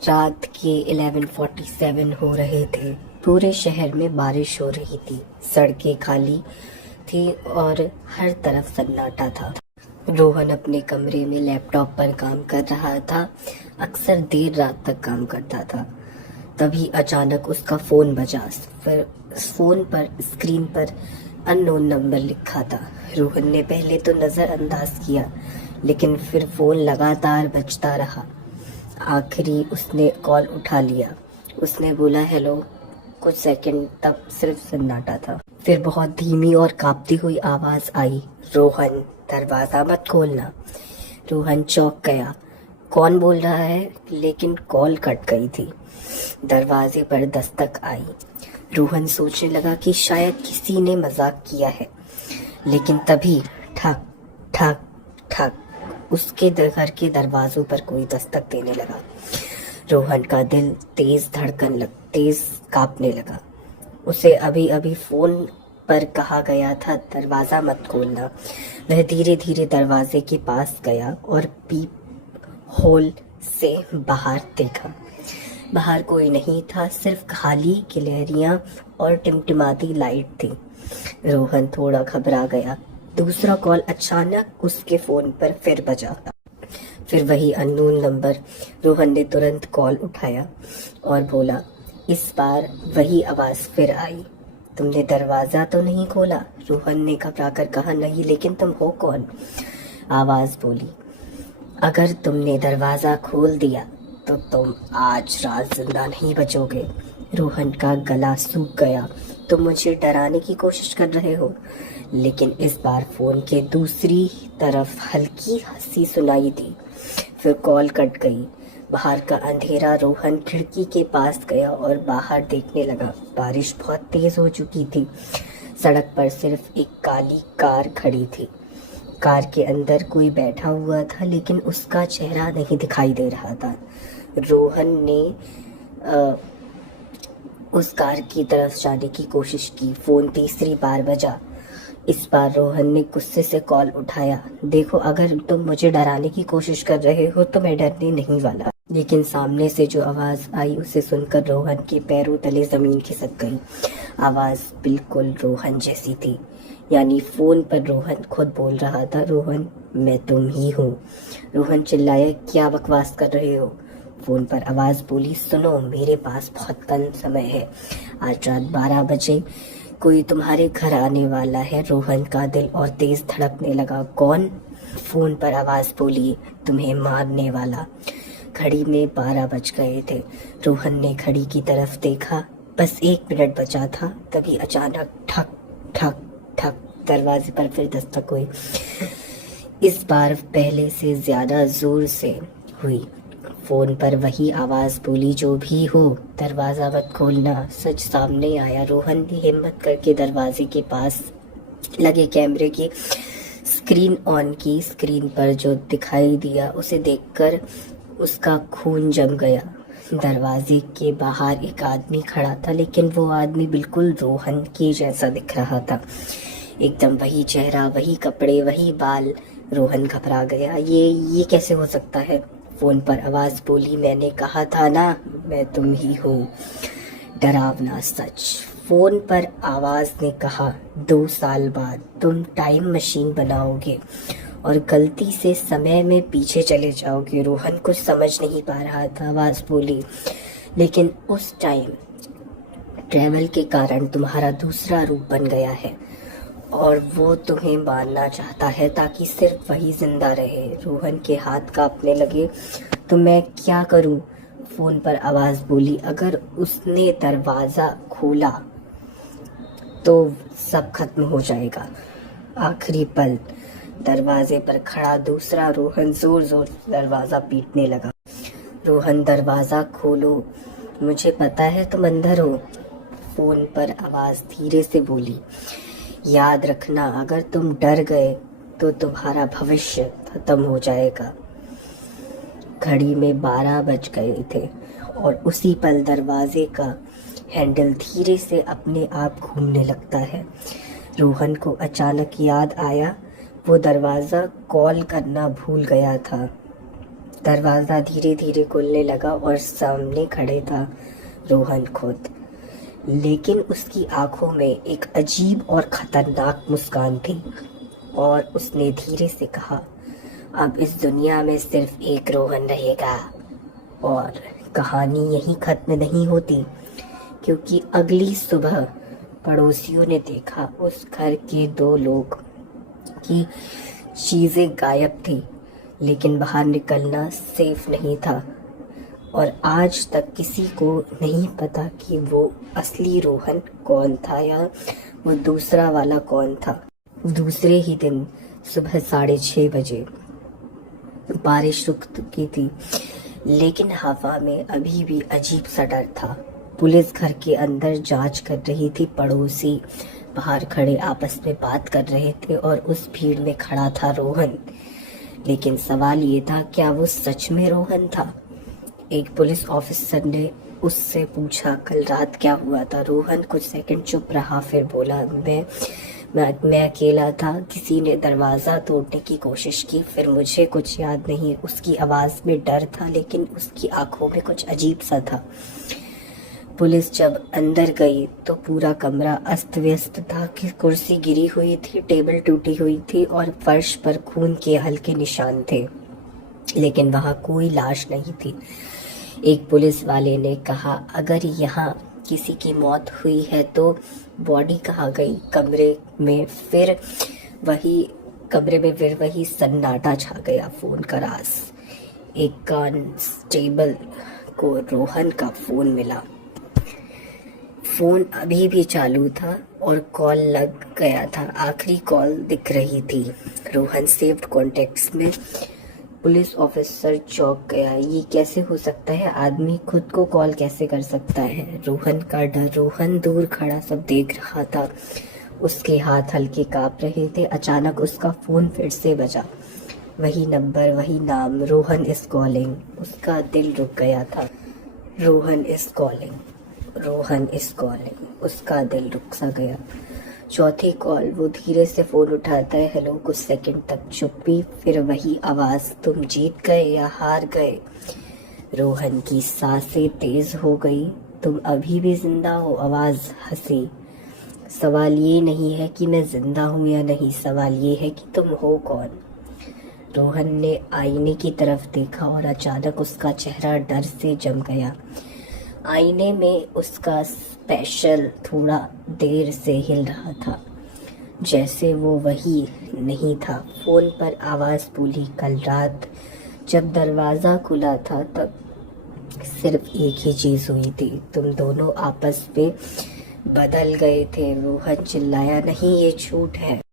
रात के 11:47 हो रहे थे। पूरे शहर में बारिश हो रही थी। सड़कें खाली थी और हर तरफ सन्नाटा था। रोहन अपने कमरे में लैपटॉप पर काम कर रहा था। अक्सर देर रात तक काम करता था। तभी अचानक उसका फोन बजा। फिर फोन पर स्क्रीन पर अननोन नंबर लिखा था। रोहन ने पहले तो नजरअंदाज किया, लेकिन फिर फोन लगातार बजता रहा। आखिरी उसने कॉल उठा लिया। उसने बोला हेलो। कुछ सेकंड तक सिर्फ सन्नाटा था। फिर बहुत धीमी और कांपती हुई आवाज आई, रोहन दरवाजा मत खोलना। रोहन चौंक गया। कौन बोल रहा है? लेकिन कॉल कट गई थी। दरवाजे पर दस्तक आई। रोहन सोचने लगा कि शायद किसी ने मजाक किया है, लेकिन तभी ठक ठक ठक उसके घर के दरवाजों पर कोई दस्तक देने लगा। रोहन का दिल तेज कांपने लगा। उसे अभी अभी फोन पर कहा गया था दरवाजा मत खोलना। वह धीरे धीरे दरवाजे के पास गया और पीप होल से बाहर देखा। बाहर कोई नहीं था, सिर्फ खाली गैलरियां और टिमटिमाती लाइट थी। रोहन थोड़ा घबरा गया। दूसरा कॉल अचानक उसके फोन पर फिर बजा। फिर वही अननोन नंबर। रोहन ने तुरंत कॉल उठाया और बोला। इस बार वही आवाज फिर आई, तुमने दरवाजा तो नहीं खोला? रोहन ने घबराकर कहा, नहीं, लेकिन तुम हो कौन? आवाज बोली, अगर तुमने दरवाजा खोल दिया तो तुम आज रात जिंदा नहीं बचोगे। रोहन का गला सूख गया। तुम मुझे डराने की कोशिश कर रहे हो? लेकिन इस बार फोन के दूसरी तरफ हल्की हंसी सुनाई दी। फिर कॉल कट गई। बाहर का अंधेरा। रोहन खिड़की के पास गया और बाहर देखने लगा। बारिश बहुत तेज हो चुकी थी। सड़क पर सिर्फ एक काली कार खड़ी थी। कार के अंदर कोई बैठा हुआ था, लेकिन उसका चेहरा नहीं दिखाई दे रहा था। रोहन ने उस कार की तरफ जाने की कोशिश की। फोन तीसरी बार बजा। इस बार रोहन ने गुस्से से कॉल उठाया। देखो, अगर तुम मुझे डराने की कोशिश कर रहे हो तो मैं डरने नहीं वाला। लेकिन सामने से जो आवाज आई उसे सुनकर रोहन के पैरों तले जमीन खिसक गई। आवाज बिल्कुल रोहन जैसी थी, यानी फोन पर रोहन खुद बोल रहा था, रोहन मैं तुम ही हूँ। रोहन चिल्लाया, क्या बकवास कर रहे हो? फोन पर आवाज बोली, सुनो, मेरे पास बहुत कम समय है। आज रात 12 बजे कोई तुम्हारे घर आने वाला है। रोहन का दिल और तेज धड़कने लगा। कौन? फोन पर आवाज बोली, तुम्हें मारने वाला। घड़ी में 12 बज गए थे। रोहन ने घड़ी की तरफ देखा। बस 1 मिनट बचा था। तभी अचानक ठक ठक ठक दरवाजे पर फिर दस्तक हुई। इस बार पहले से ज्यादा जोर से हुई। फोन पर वही आवाज बोली, जो भी हो दरवाजा मत खोलना। सच सामने आया। रोहन ने हिम्मत करके दरवाजे के पास लगे कैमरे की स्क्रीन ऑन की। स्क्रीन पर जो दिखाई दिया उसे देखकर उसका खून जम गया। दरवाजे के बाहर एक आदमी खड़ा था, लेकिन वो आदमी बिल्कुल रोहन के जैसा दिख रहा था। एकदम वही चेहरा, वही कपड़े, वही बाल। रोहन घबरा गया। ये कैसे हो सकता है? फोन पर आवाज बोली, मैंने कहा था ना, मैं तुम ही हूँ। डरावना सच। फोन पर आवाज ने कहा, 2 साल बाद तुम टाइम मशीन बनाओगे और गलती से समय में पीछे चले जाओगे। रोहन कुछ समझ नहीं पा रहा था। आवाज बोली, लेकिन उस टाइम ट्रेवल के कारण तुम्हारा दूसरा रूप बन गया है और वो तुम्हें मारना चाहता है ताकि सिर्फ वही जिंदा रहे। रोहन के हाथ कांपने लगे। तो मैं क्या करूं? फोन पर आवाज बोली, अगर उसने दरवाजा खोला तो सब खत्म हो जाएगा। आखिरी पल। दरवाजे पर खड़ा दूसरा रोहन जोर जोर से दरवाजा पीटने लगा। रोहन, दरवाजा खोलो, मुझे पता है तुम अंदर हो। फोन पर आवाज धीरे से बोली, याद रखना, अगर तुम डर गए तो तुम्हारा भविष्य खत्म हो जाएगा। घड़ी में 12 बज गए थे और उसी पल दरवाजे का हैंडल धीरे से अपने आप घूमने लगता है। रोहन को अचानक याद आया, वो दरवाज़ा कॉल करना भूल गया था। दरवाज़ा धीरे धीरे खुलने लगा और सामने खड़े था रोहन खुद। लेकिन उसकी आंखों में एक अजीब और खतरनाक मुस्कान थी और उसने धीरे से कहा, अब इस दुनिया में सिर्फ एक रोहन रहेगा। और कहानी यहीं खत्म नहीं होती, क्योंकि अगली सुबह पड़ोसियों ने देखा उस घर के 2 लोग की चीज़ें गायब थी, लेकिन बाहर निकलना सेफ नहीं था। और आज तक किसी को नहीं पता कि वो असली रोहन कौन था या वो दूसरा वाला कौन था। दूसरे ही दिन सुबह 6:30 बजे बारिश रुक चुकी थी, लेकिन हवा में अभी भी अजीब सा डर था। पुलिस घर के अंदर जांच कर रही थी, पड़ोसी बाहर खड़े आपस में बात कर रहे थे और उस भीड़ में खड़ा था रोहन। लेकिन सवाल ये था, क्या वो सच में रोहन था? एक पुलिस ऑफिसर ने उससे पूछा, कल रात क्या हुआ था? रोहन कुछ सेकंड चुप रहा, फिर बोला, मैं अकेला था, किसी ने दरवाज़ा तोड़ने की कोशिश की, फिर मुझे कुछ याद नहीं। उसकी आवाज़ में डर था, लेकिन उसकी आंखों में कुछ अजीब सा था। पुलिस जब अंदर गई तो पूरा कमरा अस्त व्यस्त था कि कुर्सी गिरी हुई थी, टेबल टूटी हुई थी और फर्श पर खून के हल्के निशान थे, लेकिन वहाँ कोई लाश नहीं थी। एक पुलिस वाले ने कहा, अगर यहाँ किसी की मौत हुई है तो बॉडी कहाँ गई? कमरे में फिर वही सन्नाटा छा गया। फोन का राज। एक कांस्टेबल को रोहन का फोन मिला। फोन अभी भी चालू था और कॉल लग गया था। आखिरी कॉल दिख रही थी, रोहन सेव्ड कॉन्टेक्ट्स में। पुलिस ऑफिसर चौंक गया। ये कैसे हो सकता है? आदमी खुद को कॉल कैसे कर सकता है? रोहन का डर। रोहन दूर खड़ा सब देख रहा था, उसके हाथ हल्के कांप रहे थे। अचानक उसका फोन फिर से बजा। वही नंबर, वही नाम, रोहन इज कॉलिंग। उसका दिल रुक गया था। Rohan is calling, Rohan is calling. उसका दिल रुक सा गया। चौथी कॉल। वो धीरे से फोन उठाता है। हेलो। कुछ सेकंड तक चुप्पी, फिर वही आवाज, तुम जीत गए या हार गए? रोहन की सांसें तेज हो गई। तुम अभी भी जिंदा हो? आवाज हंसी। सवाल ये नहीं है कि मैं जिंदा हूं या नहीं, सवाल ये है कि तुम हो कौन? रोहन ने आईने की तरफ देखा और अचानक उसका चेहरा डर से जम गया। आईने में उसका स्पेशल थोड़ा देर से हिल रहा था, जैसे वो वही नहीं था। फोन पर आवाज बोली, कल रात जब दरवाजा खुला था तब सिर्फ एक ही चीज हुई थी, तुम दोनों आपस में बदल गए थे। रोहन चिल्लाया, नहीं ये झूठ है।